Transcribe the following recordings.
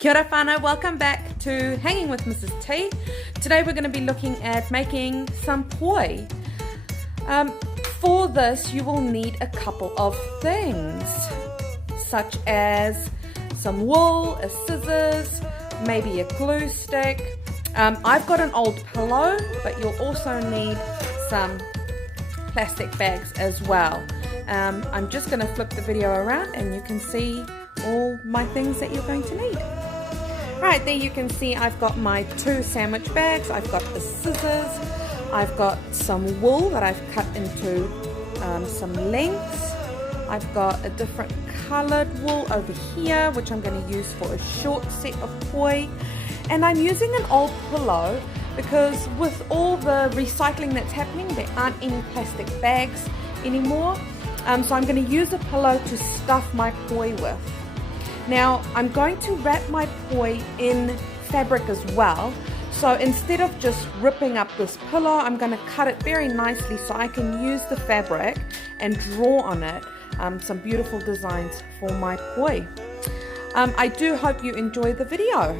Kia ora whānau, welcome back to Hanging with Mrs. T. Today we're going to be looking at making some poi. For this you will need a couple of things, such as some wool, a scissors, maybe a glue stick. I've got an old pillow, but you'll also need some plastic bags as well. I'm just going to flip the video around and you can see all my things that you're going to need. Right, there you can see I've got my 2 sandwich bags, I've got the scissors, I've got some wool that I've cut into some lengths, I've got a different coloured wool over here which I'm going to use for a short set of poi, and I'm using an old pillow because with all the recycling that's happening there aren't any plastic bags anymore, so I'm going to use a pillow to stuff my poi with. Now I'm going to wrap my poi in fabric as well, so instead of just ripping up this pillow, I'm going to cut it very nicely so I can use the fabric and draw on it some beautiful designs for my poi. I do hope you enjoy the video.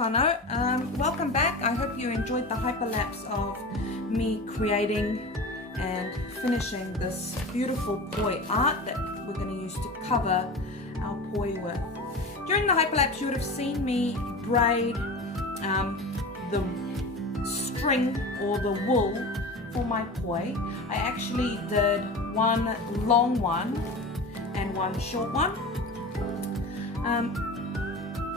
whānau. Welcome back. I hope you enjoyed the hyperlapse of me creating and finishing this beautiful poi art that we're going to use to cover our poi with. During the hyperlapse you would have seen me braid the string or the wool for my poi. I actually did one long one and one short one.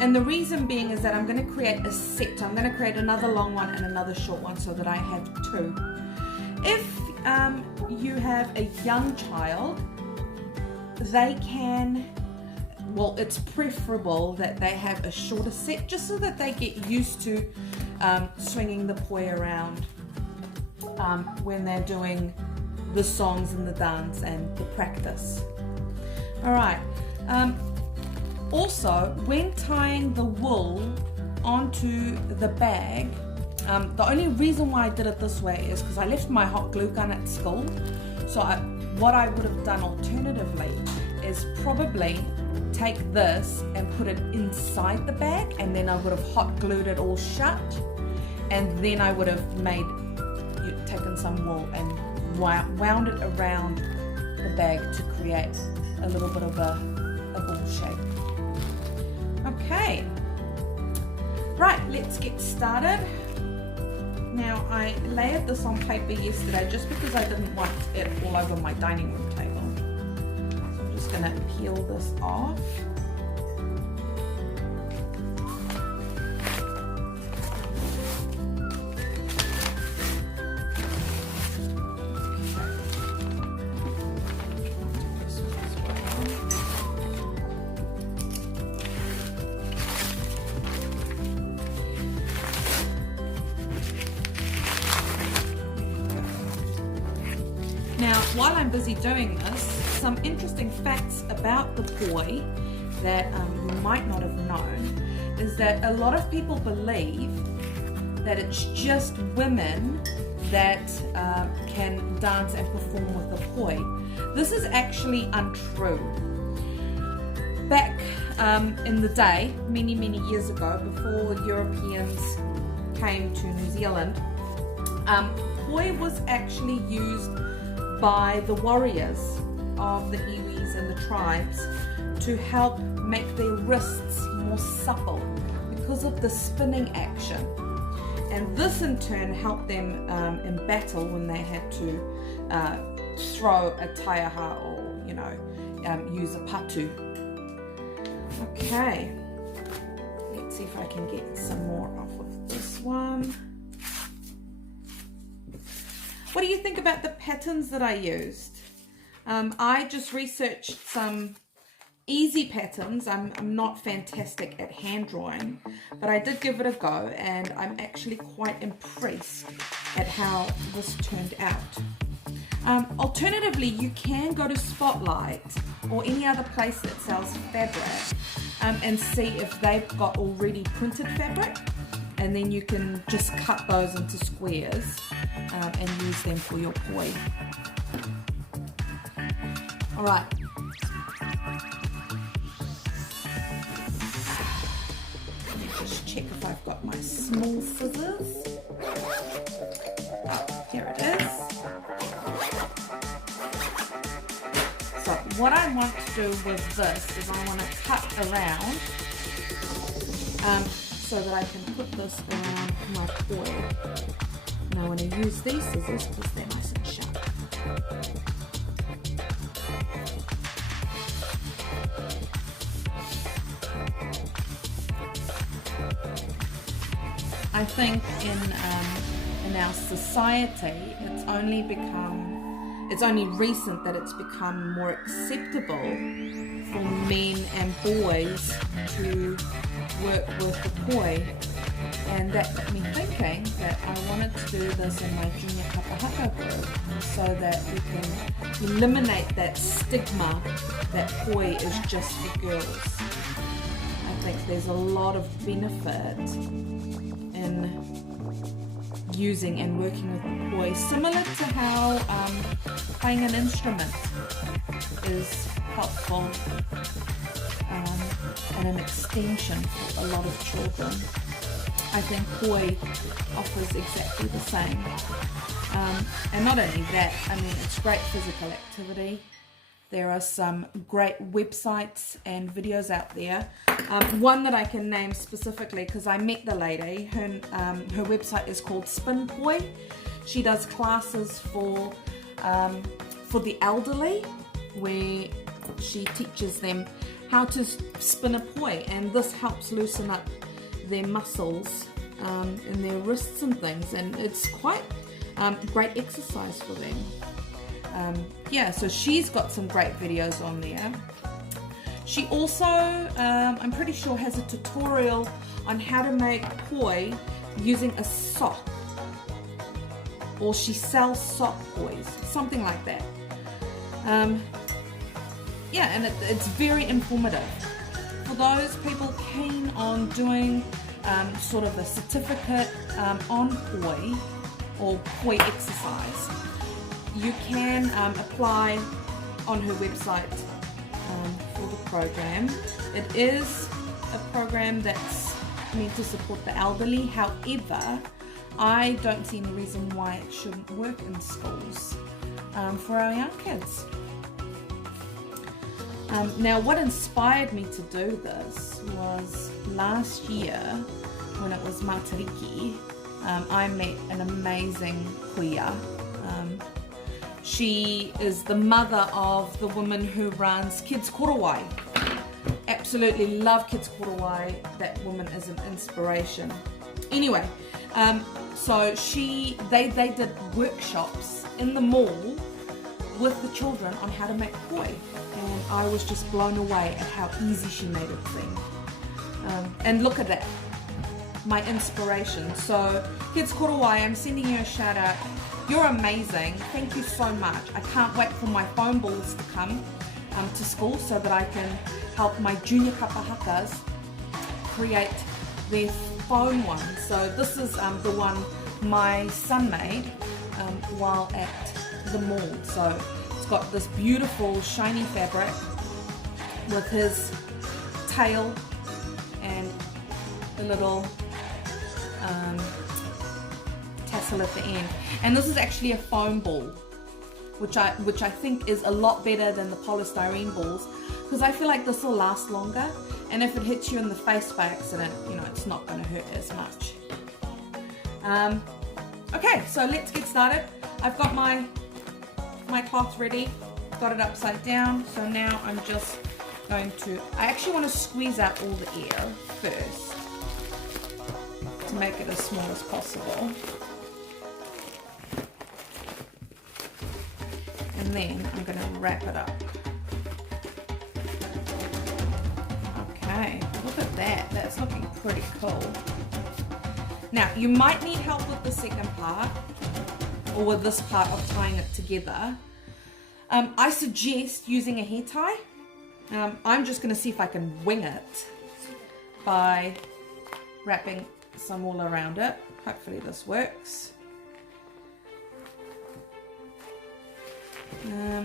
And the reason being is that I'm going to create a set. I'm going to create another long one and another short one so that I have two. If you have a young child, they can, well, it's preferable that they have a shorter set just so that they get used to swinging the poi around when they're doing the songs and the dance and the practice. All right. Also, when tying the wool onto the bag, the only reason why I did it this way is because I left my hot glue gun at school. So what I would have done alternatively is probably take this and put it inside the bag, and then I would have hot glued it all shut, and then I would have taken some wool and wound it around the bag to create a little bit of a ball shape. Okay, right, let's get started. Now, I layered this on paper yesterday just because I didn't want it all over my dining room table. So I'm just going to peel this off. Now, while I'm busy doing this, some interesting facts about the poi that you might not have known is that a lot of people believe that it's just women that can dance and perform with the poi. This is actually untrue. Back in the day, many years ago, before Europeans came to New Zealand, poi was actually used by the warriors of the iwis and the tribes to help make their wrists more supple because of the spinning action. And this in turn helped them in battle when they had to throw a taiaha or, use a patu. Okay, let's see if I can get some more off of this one. What do you think about the patterns that I used? I just researched some easy patterns. I'm not fantastic at hand drawing, but I did give it a go, and I'm actually quite impressed at how this turned out. Alternatively, you can go to Spotlight or any other place that sells fabric and see if they've got already printed fabric, and then you can just cut those into squares and use them for your poi. All right. Let me just check if I've got my small scissors. Oh, here it is. So what I want to do with this is I want to cut around so that I can put this around my poi. Now I want to use these scissors because they're nice and sharp. I think in our society, it's only recent that it's become more acceptable for men and boys to work with the poi, and that got me thinking that I wanted to do this in my junior kapahaka group so that we can eliminate that stigma that poi is just for girls. I think there's a lot of benefit in using and working with the poi, similar to how playing an instrument is helpful and an extension for a lot of children. I think Poi offers exactly the same. And not only that, I mean, it's great physical activity. There are some great websites and videos out there. One that I can name specifically because I met the lady. Her website is called Spinpoi. She does classes for the elderly, where she teaches them how to spin a poi, and this helps loosen up their muscles in their wrists and things, and it's quite great exercise for them. Yeah, so she's got some great videos on there. She also, I'm pretty sure, has a tutorial on how to make poi using a sock, or she sells sock pois, something like that. Yeah, and it's very informative. For those people keen on doing sort of a certificate on poi or poi exercise, you can apply on her website for the program. It is a program that's meant to support the elderly. However, I don't see any reason why it shouldn't work in schools for our young kids. Now, what inspired me to do this was last year when it was Matariki. I met an amazing kuia. She is the mother of the woman who runs Kids Korowai. Absolutely love Kids Korowai. That woman is an inspiration. Anyway, so they did workshops in the mall with the children on how to make poi, and I was just blown away at how easy she made it seem. And look at that, my inspiration. So Kids Korowai, I'm sending you a shout out. You're amazing. Thank you so much. I can't wait for my phone balls to come to school so that I can help my junior kapahakas create their phone ones. So this is the one my son made while at the mall. So it's got this beautiful shiny fabric with his tail and the little tassel at the end. And this is actually a foam ball, which I think is a lot better than the polystyrene balls, because I feel like this will last longer, and if it hits you in the face by accident, you know, it's not going to hurt as much. Okay, so let's get started. I've got my cloth ready, got it upside down, so now I'm just going to, I actually want to squeeze out all the air first to make it as small as possible. And then I'm going to wrap it up. Okay, look at that. That's looking pretty cool. Now, you might need help with the second part, or with this part of tying it together. I suggest using a hair tie. I'm just going to see if I can wing it by wrapping some wool around it. Hopefully this works.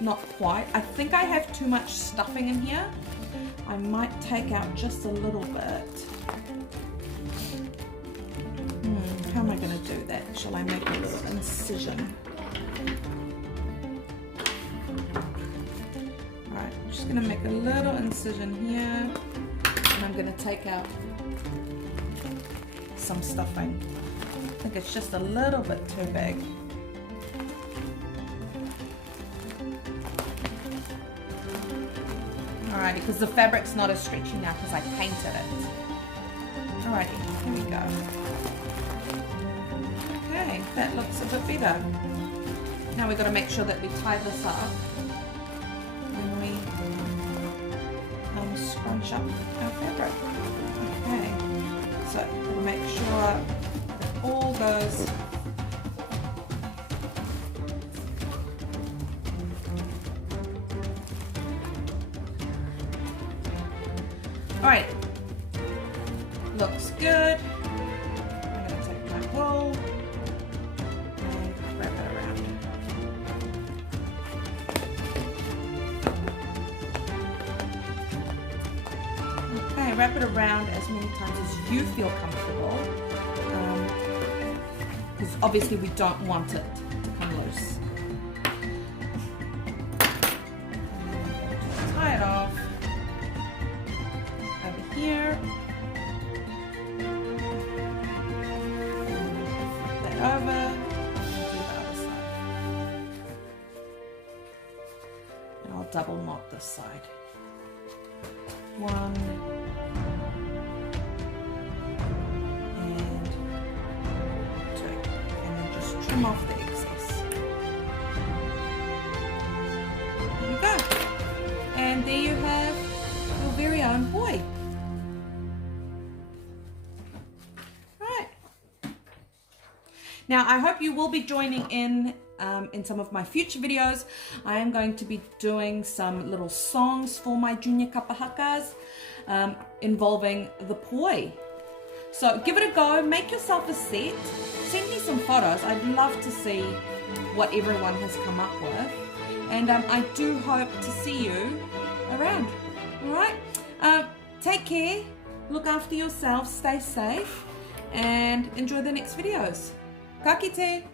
Not quite. I think I have too much stuffing in here. I might take out just a little bit. How am I going to do that? Shall I make a little incision? Alright, I'm just going to make a little incision here, and I'm going to take out some stuffing. I think it's just a little bit too big. Alrighty, because the fabric's not as stretchy now because I painted it. Alrighty, here we go. Okay, that looks a bit better. Now we've got to make sure that we tie this up when we scrunch up our fabric. Okay, so we'll make sure it all goes . Alright, looks good. I'm going to take my wool and wrap it around. Okay, wrap it around as many times as you feel comfortable. obviously we don't want it to come loose. Just tie it off over here. Flip that over and do the other side. And I'll double knot this side. 1 and 2, and then just trim off the excess. There you go. And there you have your very own poi. Right. Now I hope you will be joining in some of my future videos. I am going to be doing some little songs for my junior kapahakas involving the poi. So give it a go, make yourself a set, send me some photos. I'd love to see what everyone has come up with, and I do hope to see you around. Alright, take care, look after yourself, stay safe, and enjoy the next videos. Ka kite!